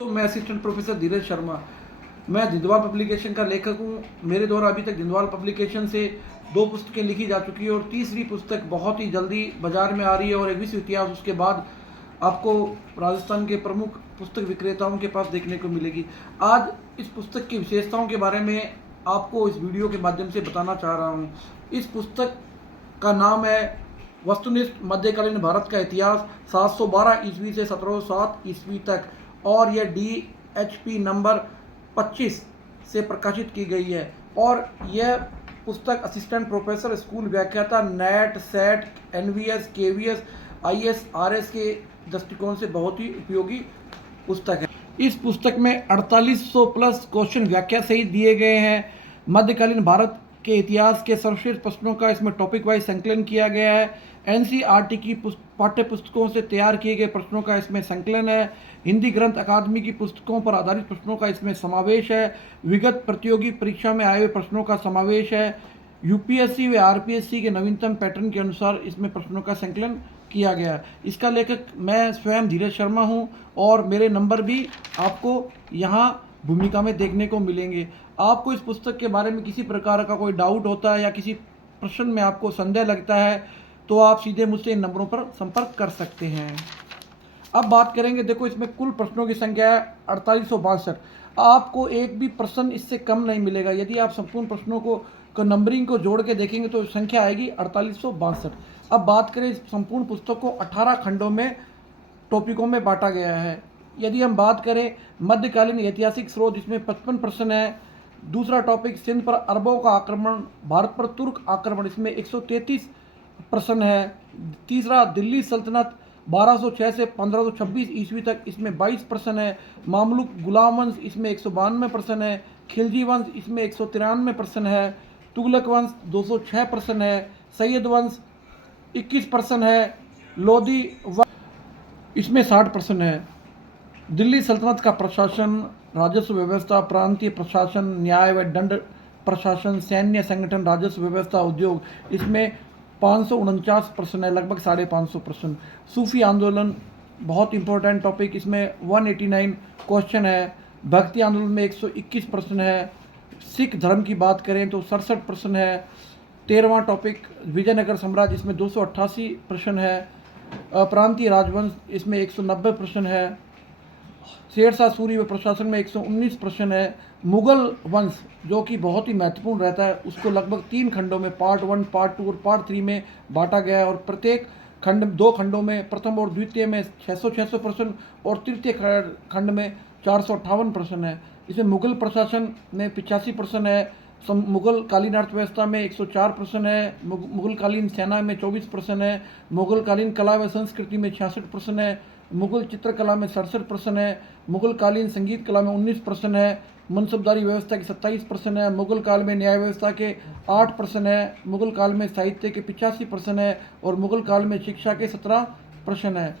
तो मैं assistant professor धीरज शर्मा। मैं जिंदवाल पब्लिकेशन का लेखक हूँ। मेरे द्वारा अभी तक जिंदवाल पब्लिकेशन से 2 पुस्तकें लिखी जा चुकी है और तीसरी पुस्तक बहुत ही जल्दी बाजार में आ रही है और एक विश्व इतिहास उसके बाद आपको राजस्थान के प्रमुख पुस्तक विक्रेताओं के पास देखने को मिलेगी। आज इस पुस्तक की विशेषताओं के बारे में आपको इस वीडियो के माध्यम से बताना चाह रहा हूँ। इस पुस्तक का नाम है वस्तुनिष्ठ मध्यकालीन भारत का इतिहास 712 ईस्वी से 1707 ईस्वी तक और यह DHP नंबर 25 से प्रकाशित की गई है। और यह पुस्तक असिस्टेंट प्रोफेसर स्कूल व्याख्याता net set NVS KVS IS RS के दृष्टिकोण से बहुत ही उपयोगी पुस्तक है। इस पुस्तक में 4800 प्लस क्वेश्चन व्याख्या सहित दिए गए हैं। मध्यकालीन भारत के इतिहास के सर्वश्रेष्ठ प्रश्नों का इसमें टॉपिक वाइज संकलन किया गया है। NCERT की पाठ्य पुस्तकों से तैयार किए गए प्रश्नों का इसमें संकलन है। हिंदी ग्रंथ अकादमी की पुस्तकों पर आधारित प्रश्नों का इसमें समावेश है। विगत प्रतियोगी परीक्षा में आए हुए प्रश्नों का समावेश है। UPSC व RPSC के नवीनतम पैटर्न के अनुसार इसमें प्रश्नों का संकलन किया गया। इसका लेखक मैं स्वयं धीरज शर्मा हूं और मेरे नंबर भी आपको यहाँ भूमिका में देखने को मिलेंगे। आपको इस पुस्तक के बारे में किसी प्रकार का कोई डाउट होता है या किसी प्रश्न में आपको संदेह लगता है तो आप सीधे मुझसे इन नंबरों पर संपर्क कर सकते हैं। अब बात करेंगे, देखो इसमें कुल प्रश्नों की संख्या है 4862। आपको एक भी प्रश्न इससे कम नहीं मिलेगा। यदि आप संपूर्ण प्रश्नों को नंबरिंग को जोड़ के देखेंगे तो संख्या आएगी 4862। अब बात करें, इस संपूर्ण पुस्तक को 18 खंडों में टॉपिकों में बांटा गया है। यदि हम बात करें मध्यकालीन ऐतिहासिक स्रोत, इसमें 55 प्रश्न है। दूसरा टॉपिक सिंध पर अरबों का आक्रमण, भारत पर तुर्क आक्रमण, इसमें 133 प्रश्न है। तीसरा दिल्ली सल्तनत 1206 से 1526 ईस्वी तक, इसमें 22 प्रश्न है। मामलुक गुलाम वंश, इसमें 192 प्रश्न है। खिलजी वंश, इसमें 193 प्रश्न है। तुगलक वंश 206 प्रश्न है। सैयद वंश 21 प्रश्न है। लोधी वंश, इसमें 60 प्रश्न है। दिल्ली सल्तनत का प्रशासन, राजस्व व्यवस्था, प्रांतीय प्रशासन, न्याय व दंड प्रशासन, सैन्य संगठन, राजस्व व्यवस्था, उद्योग, इसमें 549 प्रश्न है, लगभग 550 प्रश्न। सूफी आंदोलन बहुत इंपॉर्टेंट टॉपिक, इसमें 189 क्वेश्चन है। भक्ति आंदोलन में 121 प्रश्न है। सिख धर्म की बात करें तो 67 प्रश्न है। 13वां टॉपिक विजयनगर साम्राज्य, इसमें 288 प्रश्न है। प्रांतीय राजवंश, इसमें 190 प्रश्न है। शेरशाह सूरी व प्रशासन में 119 प्रश्न है। मुगल वंश जो कि बहुत ही महत्वपूर्ण रहता है, उसको लगभग 3 खंडों में पार्ट 1, पार्ट 2 और पार्ट 3 में बांटा गया है और प्रत्येक खंड 2 खंडों में प्रथम और द्वितीय में 600 प्रश्न और तृतीय खंड में 458 प्रश्न है। इसमें मुगल प्रशासन में 85 प्रश्न है। मुगल कालीन अर्थव्यवस्था में 104 प्रश्न है। मुगल कालीन सेना में 24 प्रश्न है। मुगल कालीन कला व संस्कृति में 66 प्रश्न है। मुगल चित्रकला में 67 प्रश्न है। मुगल कालीन संगीत कला में 19 प्रश्न है। मनसबदारी व्यवस्था के 27 प्रश्न है। मुगल काल में न्याय व्यवस्था के 8 प्रश्न है। मुगल काल में साहित्य के 85 प्रश्न है और मुगल काल में शिक्षा के 17 प्रश्न है।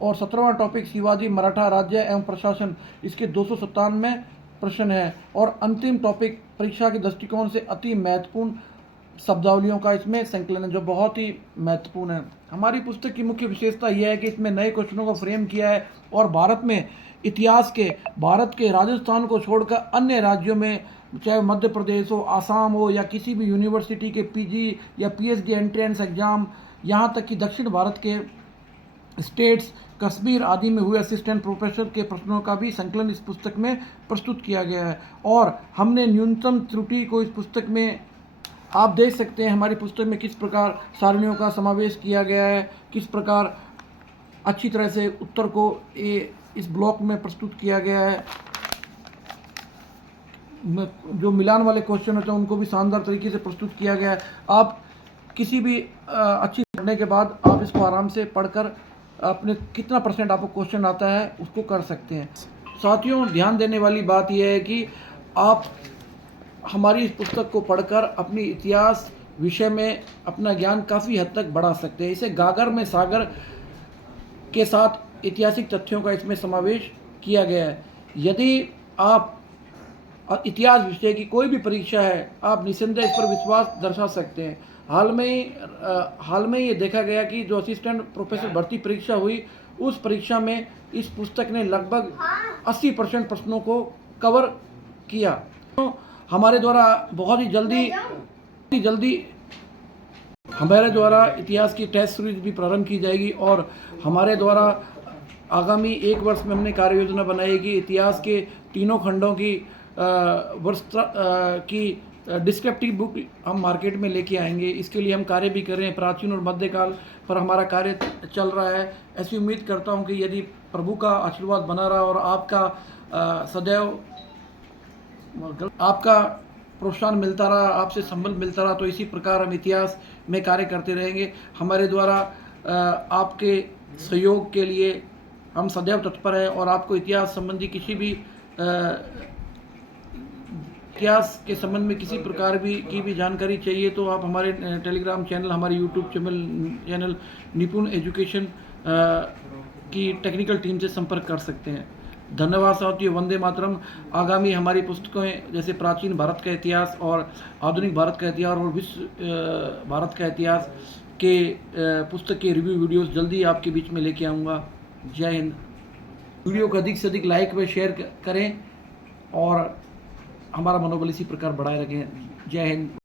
और 17वां टॉपिक शिवाजी मराठा राज्य एवं प्रशासन, इसके 297 प्रश्न है। और अंतिम टॉपिक परीक्षा के दृष्टिकोण से अति महत्वपूर्ण शब्दावलियों का इसमें संकलन है जो बहुत ही महत्वपूर्ण है। हमारी पुस्तक की मुख्य विशेषता यह है कि इसमें नए क्वेश्चनों को फ्रेम किया है और भारत में इतिहास के भारत के राजस्थान को छोड़कर अन्य राज्यों में, चाहे मध्य प्रदेश हो, आसाम हो या किसी भी यूनिवर्सिटी के PG या PhD एंट्रेंस एग्जाम, यहाँ तक कि दक्षिण भारत के स्टेट्स कश्मीर आदि में हुए असिस्टेंट प्रोफेसर के प्रश्नों का भी संकलन इस पुस्तक में प्रस्तुत किया गया है। और हमने न्यूनतम त्रुटि को इस पुस्तक में आप देख सकते हैं। हमारी पुस्तक में किस प्रकार सारणियों का समावेश किया गया है, किस प्रकार अच्छी तरह से उत्तर को इस ब्लॉक में प्रस्तुत किया गया है। जो मिलान वाले क्वेश्चन होते हैं उनको भी शानदार तरीके से प्रस्तुत किया गया है। आप किसी भी अच्छी पढ़ने के बाद आप इसको आराम से पढ़कर अपने कितना % आपको क्वेश्चन आता है उसको कर सकते हैं। साथियों, ध्यान देने वाली बात यह है कि आप हमारी इस पुस्तक को पढ़कर अपनी इतिहास विषय में अपना ज्ञान काफ़ी हद तक बढ़ा सकते हैं। इसे गागर में सागर के साथ ऐतिहासिक तथ्यों का इसमें समावेश किया गया है। यदि आप इतिहास विषय की कोई भी परीक्षा है, आप निस्संदेह इस पर विश्वास दर्शा सकते हैं। हाल में ये देखा गया कि जो असिस्टेंट प्रोफेसर भर्ती परीक्षा हुई उस परीक्षा में इस पुस्तक ने लगभग 80% प्रश्नों को कवर किया। तो हमारे द्वारा बहुत ही जल्दी हमारे द्वारा इतिहास की टेस्ट सीरीज भी प्रारंभ की जाएगी और हमारे द्वारा आगामी 1 वर्ष में हमने कार्य योजना बनाई कि इतिहास के तीनों खंडों की डिस्क्रिप्टिव बुक हम मार्केट में लेके आएंगे। इसके लिए हम कार्य भी कर रहे हैं। प्राचीन और मध्यकाल पर हमारा कार्य चल रहा है। ऐसी उम्मीद करता हूं कि यदि प्रभु का आशीर्वाद बना रहा और आपका सदैव आपका प्रोत्साहन मिलता रहा, आपसे संबल मिलता रहा, तो इसी प्रकार हम इतिहास में कार्य करते रहेंगे। हमारे द्वारा आपके सहयोग के लिए हम सदैव तत्पर हैं और आपको इतिहास संबंधी किसी भी इतिहास के संबंध में किसी प्रकार की भी जानकारी चाहिए तो आप हमारे टेलीग्राम चैनल, हमारे यूट्यूब चैनल निपुण एजुकेशन की टेक्निकल टीम से संपर्क कर सकते हैं। धन्यवाद साथियों। वंदे मातरम। आगामी हमारी पुस्तकें जैसे प्राचीन भारत का इतिहास और आधुनिक भारत का इतिहास और विश्व भारत का इतिहास के पुस्तक के रिव्यू वीडियोस जल्दी आपके बीच में लेके आऊँगा। जय हिंद। वीडियो को अधिक से अधिक लाइक व शेयर करें और हमारा मनोबल इसी प्रकार बढ़ाए रखें। जय हिंद।